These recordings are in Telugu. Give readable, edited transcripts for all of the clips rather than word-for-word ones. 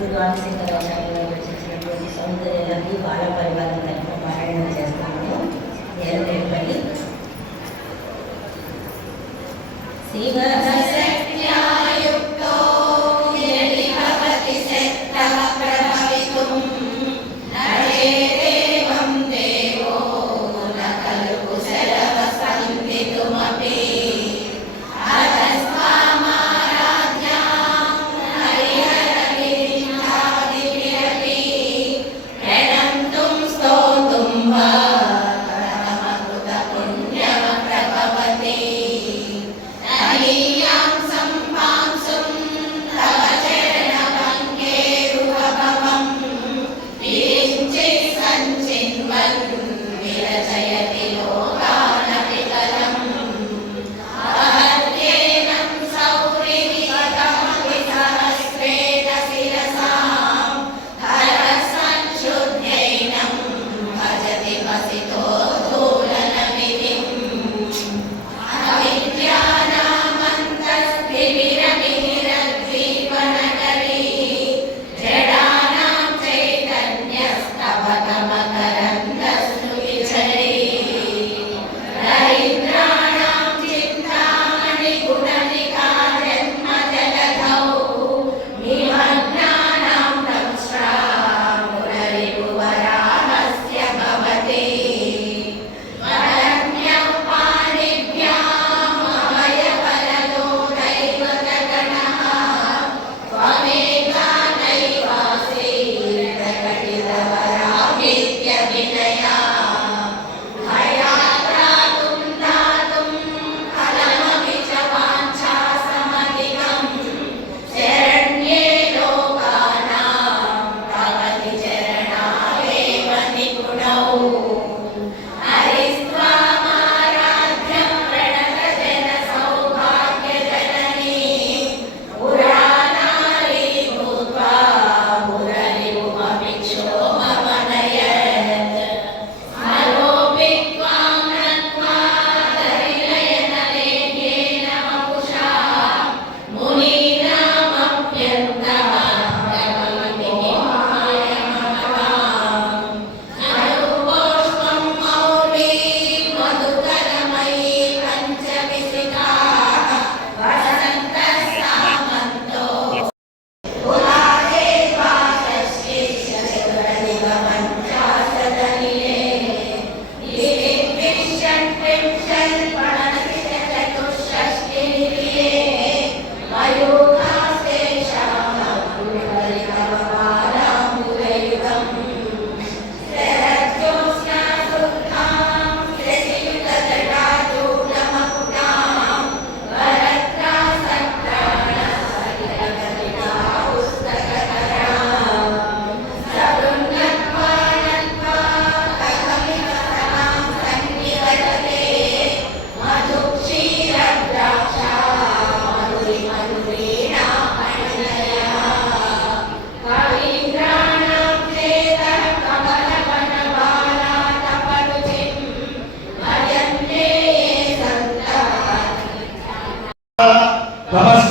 గురు ఆశీర్వాదాలు చేసినటువంటి సౌందర్యాన్ని బాల పరివారం తరఫున పారాయణం చేస్తున్నాము. ఎరవేపల్లి శివ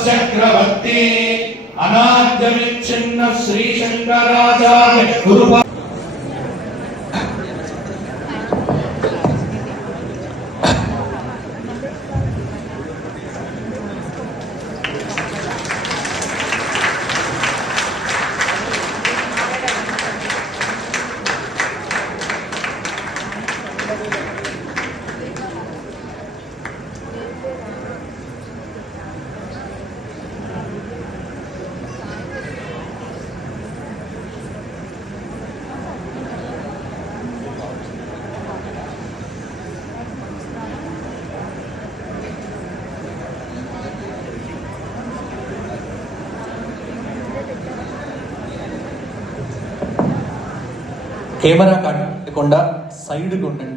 चक्रवर्ती अनाद्य विच्छिन्न श्री शंकराचार्य गुरु కెమెరా కట్టకుండా సైడ్కి ఉండండి.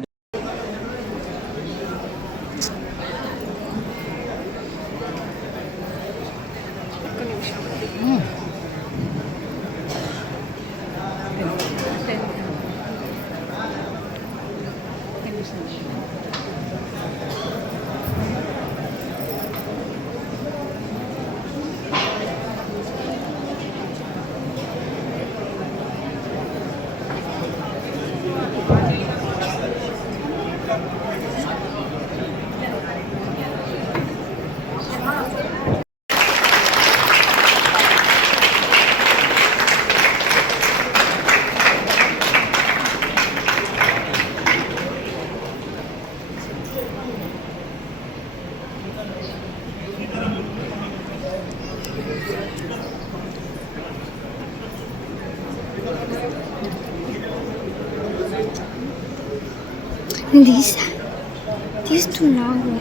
తీస్తున్నావు.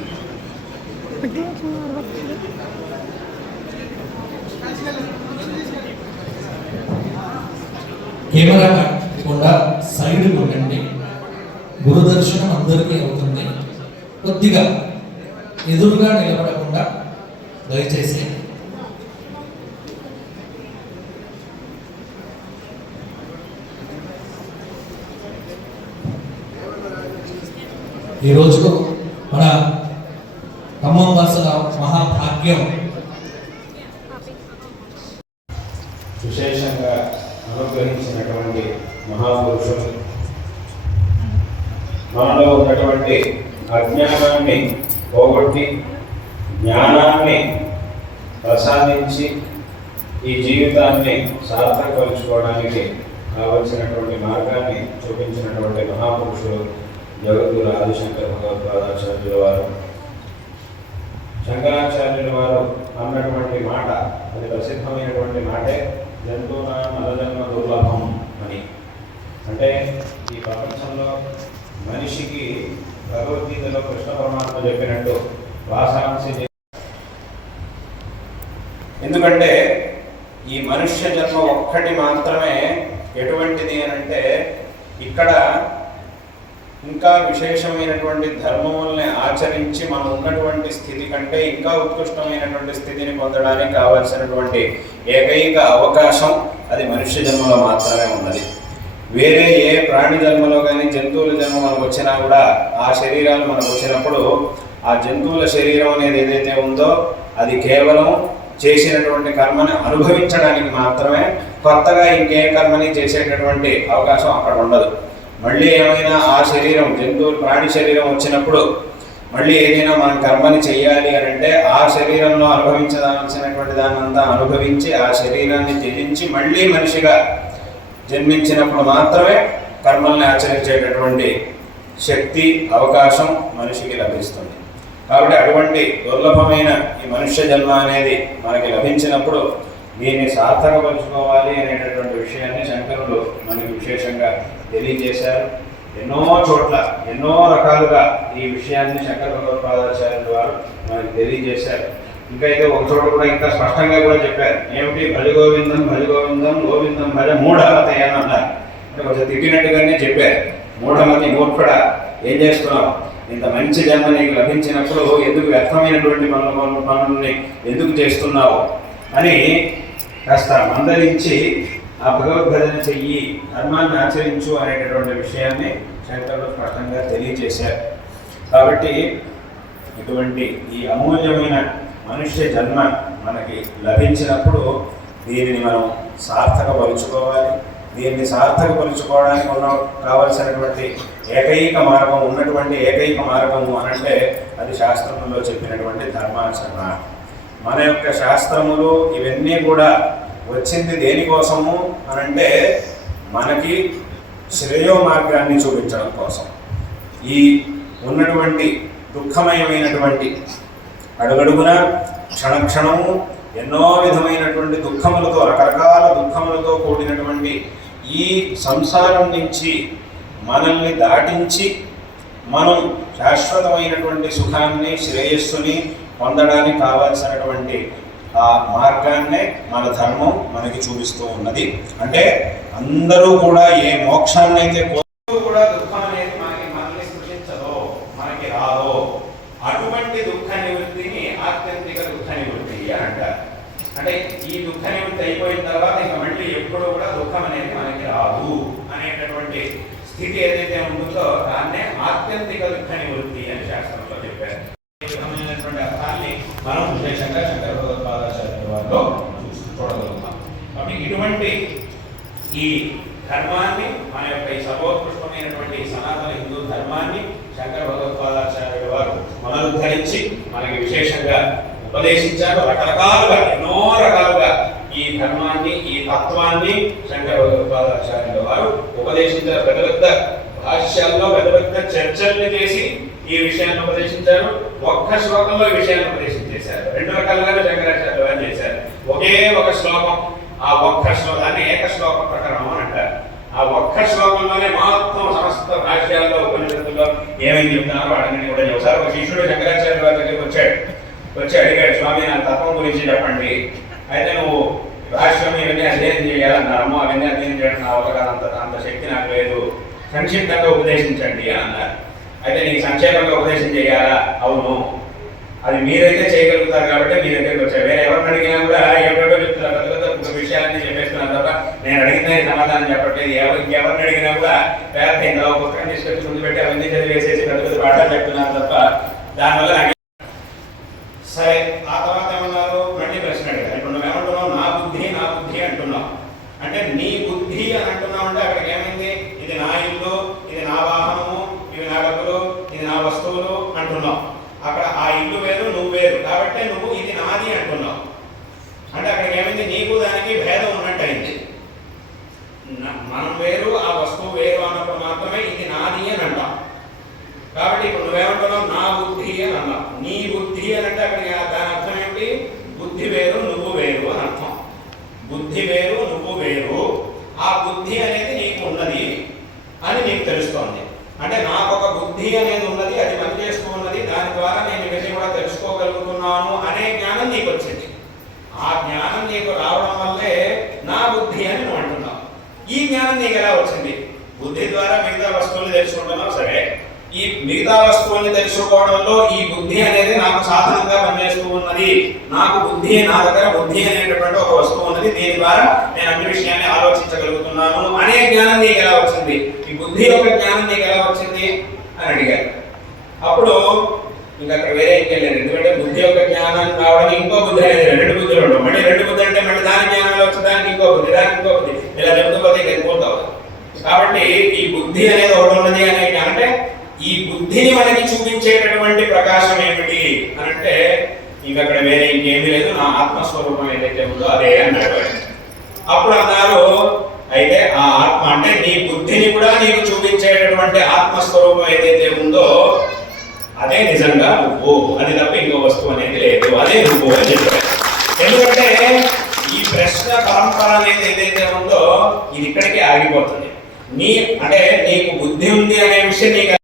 కెమెరా కట్టకుండా సైడ్ కొట్టండి. గురుదర్శనం అందరికీ అవుతుంది. కొద్దిగా ఎదురుగా నిలబడకుండా దయచేసి ఈరోజు మన ఖమ్మం వాసుల మహాభాగ్యం విశేషంగా అనుగ్రహించినటువంటి మహాపురుషులు మనలో ఉన్నటువంటి అజ్ఞానాన్ని పోగొట్టి జ్ఞానాన్ని ప్రసాదించి ఈ జీవితాన్ని సార్థకపరుచుకోవడానికి కావలసినటువంటి మార్గాన్ని చూపించినటువంటి మహాపురుషులు జగద్గురు ఆదిశంకర భగవత్పాదాచార్యుల వారు. శంకరాచార్యుల వారు అన్నటువంటి మాట అది ప్రసిద్ధమైనటువంటి మాటే, జంతువునా నరజన్మ దుర్లభం అని. అంటే ఈ ప్రపంచంలో మనిషికి భగవద్గీతలో కృష్ణ పరమాత్మ చెప్పినట్టు వాసాంశి. ఎందుకంటే ఈ మనుష్య జన్మ ఒక్కటి మాత్రమే ఎటువంటిది అని అంటే, ఇక్కడ ఇంకా విశేషమైనటువంటి ధర్మముల్ని ఆచరించి మనం ఉన్నటువంటి స్థితి కంటే ఇంకా ఉత్కృష్టమైనటువంటి స్థితిని పొందడానికి కావలసినటువంటి ఏకైక అవకాశం అది మనుష్య జన్మలో మాత్రమే ఉన్నది. వేరే ఏ ప్రాణి జన్మలో కానీ జంతువుల జన్మ మనకు వచ్చినా కూడా ఆ శరీరాలు మనకు వచ్చినప్పుడు ఆ జంతువుల శరీరం అనేది ఏదైతే ఉందో అది కేవలం చేసినటువంటి కర్మని అనుభవించడానికి మాత్రమే, కొత్తగా ఇంకే కర్మని చేసేటటువంటి అవకాశం అక్కడ ఉండదు. మళ్ళీ ఏమైనా ఆ శరీరం జంతువులు ప్రాణి శరీరం వచ్చినప్పుడు మళ్ళీ ఏదైనా మనం కర్మని చెయ్యాలి అని అంటే ఆ శరీరంలో అనుభవించవలసినటువంటి దాన్నంతా అనుభవించి ఆ శరీరాన్ని త్యజించి మళ్ళీ మనిషిగా జన్మించినప్పుడు మాత్రమే కర్మల్ని ఆచరించేటటువంటి శక్తి అవకాశం మనిషికి లభిస్తుంది. కాబట్టి అటువంటి దుర్లభమైన ఈ మనుష్య జన్మ అనేది మనకి లభించినప్పుడు దీన్ని సార్థకపరుచుకోవాలి అనేటటువంటి విషయాన్ని శంకరులు మనకి విశేషంగా తెలియజేశారు. ఎన్నో చోట్ల ఎన్నో రకాలుగా ఈ విషయాన్ని శంకర భగవత్పాదాచార్యుల వారు మనకి తెలియజేశారు. ఇంకా అయితే ఒక చోట కూడా ఇంకా స్పష్టంగా కూడా చెప్పారు. ఏమిటి? భజ గోవిందం భజ గోవిందం గోవిందం భజ మూఢమతి అని అన్నారు. అంటే కొంచెం తిట్టినట్టుగానే చెప్పారు. మూఢమతి, మూర్ఖుడా, ఏం చేస్తున్నావు? ఇంత మంచి జన్మ నీకు లభించినప్పుడు ఎందుకు వ్యర్థమైనటువంటి పనులని ఎందుకు చేస్తున్నావు అని కాస్త మందరించి ఆ భగవద్భజన చెయ్యి, ధర్మాన్ని ఆచరించు అనేటటువంటి విషయాన్ని శంకరులు స్పష్టంగా తెలియజేశారు. కాబట్టి ఇటువంటి ఈ అమూల్యమైన మనుష్య జన్మ మనకి లభించినప్పుడు దీనిని మనం సార్థకపరుచుకోవాలి. దీన్ని సార్థకపరుచుకోవడానికి కావలసినటువంటి ఏకైక మార్గం, ఉన్నటువంటి ఏకైక మార్గము అనంటే అది శాస్త్రంలో చెప్పినటువంటి ధర్మాచరణ. మన యొక్క శాస్త్రములు ఇవన్నీ కూడా వచ్చింది దేనికోసము అనంటే మనకి శ్రేయో మార్గాన్ని చూపించడం కోసం. ఈ ఉన్నటువంటి దుఃఖమయమైనటువంటి అడుగడుగున క్షణక్షణము ఎన్నో విధమైనటువంటి దుఃఖములతో, రకరకాల దుఃఖములతో కూడినటువంటి ఈ సంసారం నుంచి మనల్ని దాటించి మనం శాశ్వతమైనటువంటి సుఖాన్ని, శ్రేయస్సుని పొందడానికి కావాల్సినటువంటి ఆ మార్గాన్నే మన ధర్మం మనకి చూపిస్తూ ఉన్నది. అంటే అందరూ కూడా ఏ మోక్షాన్ని అయితే కూడా దుఃఖం అనేది మనల్ని స్పృశించదో, మనకి రాదో, అటువంటి దుఃఖ నివృత్తిని ఆత్యంతిక దుఃఖ నివృత్తి అంటారు. అంటే ఈ దుఃఖ నివృత్తి అయిపోయిన తర్వాత ఇక మళ్ళీ ఎప్పుడూ కూడా దుఃఖం అనేది మనకి రాదు అనేటటువంటి స్థితి ఏదైతే ఉంటుందో దాన్నే ఆత్యంతిక దుఃఖ నివృత్తి అని శాస్త్రంలో చెప్పారు. అర్థాన్ని మనం విశేషంగా శంకర భగవత్పాదాచార్యుల వారిలో చూడగలుగుతాం. కాబట్టి ఇటువంటి ఈ ధర్మాన్ని, మన యొక్క ఈ సర్వోత్కృష్టమైనటువంటి సనాతన హిందూ ధర్మాన్ని శంకర భగవత్పాదాచార్యుల వారు పునరుద్ధరించి మనకి విశేషంగా ఉపదేశించారు. రకరకాలుగా ఎన్నో రకాలుగా ఈ ధర్మాన్ని, ఈ తత్వాన్ని శంకర భగవత్పాదాచార్యుల వారు ఉపదేశించారు. పెద్ద పెద్ద భాష్యాల్లో పెద్ద పెద్ద చర్చల్ని చేసి ఈ విషయాన్ని ఉపదేశించారు. ఒక్క శ్లోకంలో ఈ విషయాన్ని ఉపదేశించేశారు. రెండు రకాలుగానే శంకరాచార్యులు వారు చేశారు. ఒకే ఒక శ్లోకం, ఆ ఒక్క శ్లోకాన్ని ఏక శ్లోక ప్రకరణం అని అంటారు. ఆ ఒక్క శ్లోకంలోనే మొత్తం సమస్త భాష్యాల్లో ఉపనిషత్తుల్లో ఏమేమి చెప్తున్నారో వాటిని కూడా ఒకసారి ఒక శిష్యుడు శంకరాచార్య వారి దగ్గరికి వచ్చి అడిగాడు, స్వామి నాకు తత్వం గురించి చెప్పండి, అయితే నువ్వు భాష్యం ఇవన్నీ అధ్యయనం చేయాలన్నారము, అవన్నీ అధ్యయనం చేయడం నా వల్ల అంత శక్తి నాకు లేదు, సంక్షిప్తంగా ఉపదేశించండి అని అన్నారు. అయితే నీకు సంక్షేమంగా ఉపదేశం చేయాలా? అవును, అది మీరైతే చేయగలుగుతారు కాబట్టి మీ దగ్గరికి వచ్చారు. వేరే ఎవరిని అడిగినా కూడా ఎవరెవరో చెప్తున్నారు, పెద్ద పెద్ద విషయాలన్నీ చెప్పేస్తున్నారు తప్ప నేను అడిగిన సమాధానం చెప్పట్లేదు. ఎవరిని అడిగినా కూడా పేద ఇంత పుస్తకం తీసుకొచ్చి ముందు పెట్టి అవన్నీ చదివేసేసి పెద్ద పెద్ద పాఠాలు చెప్తున్నారు తప్ప దానివల్ల నాకు సరే. ఆ తర్వాత ఏమన్నారు, మళ్ళీ ప్రశ్న అడిగారు. ఇప్పుడు నువ్వు ఏమంటున్నావు, నా బుద్ధి అంటున్నావు, అంటే నీ బుద్ధి అని అంటున్నావు అంటే అక్కడికి ఏమైంది, ఇది నా ఇల్లు, ఇది నా వాహనము, ఇవి నా డబ్బులు, ఇది నా వస్తువులు అంటున్నావు. అక్కడ ఆ ఇల్లు వేరు, నువ్వు వేరు, కాబట్టి నువ్వు ఇది నాది అంటున్నావు. అంటే అక్కడికి ఏమైంది, నీకు దానికి భేదం ఉన్నట్టయింది. మనం వేరు, ఆ వస్తువు వేరు అన్నప్పుడు మాత్రమే ఇది నాది అని అంటాం. కాబట్టి ఇప్పుడు నువ్వేమంటున్నావు, నా బుద్ధి అని అన్నావు. నీ బుద్ధి అని అంటే అక్కడికి దాని అర్థం ఏమిటి, బుద్ధి వేరు, నువ్వు వేరు అని అర్థం. బుద్ధి వేరు, నువ్వు వేరు, ఆ బుద్ధి అనేది నీకు ఉన్నది అని నీకు తెలుస్తోంది. అంటే నాకు ఒక బుద్ధి అనేది ఉన్నది, అది పనిచేస్తూ ఉన్నది, దాని ద్వారా నేను ఇవన్నీ కూడా తెలుసుకోగలుగుతున్నాను అనే జ్ఞానం నీకు వచ్చింది. ఆ జ్ఞానం నీకు రావడం వల్లే నా బుద్ధి అని నువ్వు అంటున్నావు. ఈ జ్ఞానం నీకు ఎలా వచ్చింది? బుద్ధి ద్వారా మిగతా వస్తువులు తెలుసుకుంటున్నావు, సరే. ఈ మిగతా వస్తువుల్ని తెలుసుకోవడంలో ఈ బుద్ధి అనేది నాకు సాధనంగా పనిచేస్తూ ఉన్నది. నాకు బుద్ధి, నా దగ్గర బుద్ధి అనేటటువంటి ఒక వస్తువు ఉన్నది, దీని ద్వారా నేను అన్ని విషయాన్ని ఆలోచించగలుగుతున్నాను అనే జ్ఞానం నీకు ఎలా వచ్చింది? ఈ బుద్ధి యొక్క జ్ఞానం నీకు ఎలా వచ్చింది అని అడిగారు. అప్పుడు ఇంకా అక్కడ వేరే ఇంకెళ్ళారు. ఎందుకంటే బుద్ధి యొక్క జ్ఞానం కావడానికి ఇంకో బుద్ధి అనేది, రెండు బుద్ధులు ఉండవు. మళ్ళీ రెండు బుద్ధి అంటే మళ్ళీ దాని జ్ఞానాలు వచ్చి దానికి ఇంకో బుద్ధి, దానికి ఇంకో బుద్ధి, ఇలా చెబుతుపోతే వెళ్ళిపోతావు. కాబట్టి ఈ బుద్ధి అనేది ఒకటి ఉన్నది అనే అంటే ఈ బుద్ధిని మనకి చూపించేటటువంటి ప్రకాశం ఏమిటి అని అంటే ఇంక అక్కడ వేరే ఇంకేమీ లేదు, నా ఆత్మస్వరూపం ఏదైతే ఉందో అదే అన్నాడు. అప్పుడు అన్నారు, అయితే ఆ ఆత్మ అంటే నీ బుద్ధిని కూడా నీకు చూపించేటటువంటి ఆత్మస్వరూపం ఏదైతే ఉందో అదే నిజంగా నువ్వు, అది తప్ప ఇంకో వస్తువు అనేది లేదు, అదే నువ్వు అని చెప్పారు. ఎందుకంటే ఈ ప్రశ్న పరంపర అనేది ఏదైతే ఉందో ఇది ఇక్కడికి ఆగిపోతుంది. అంటే నీకు బుద్ధి ఉంది అనే విషయం నీకు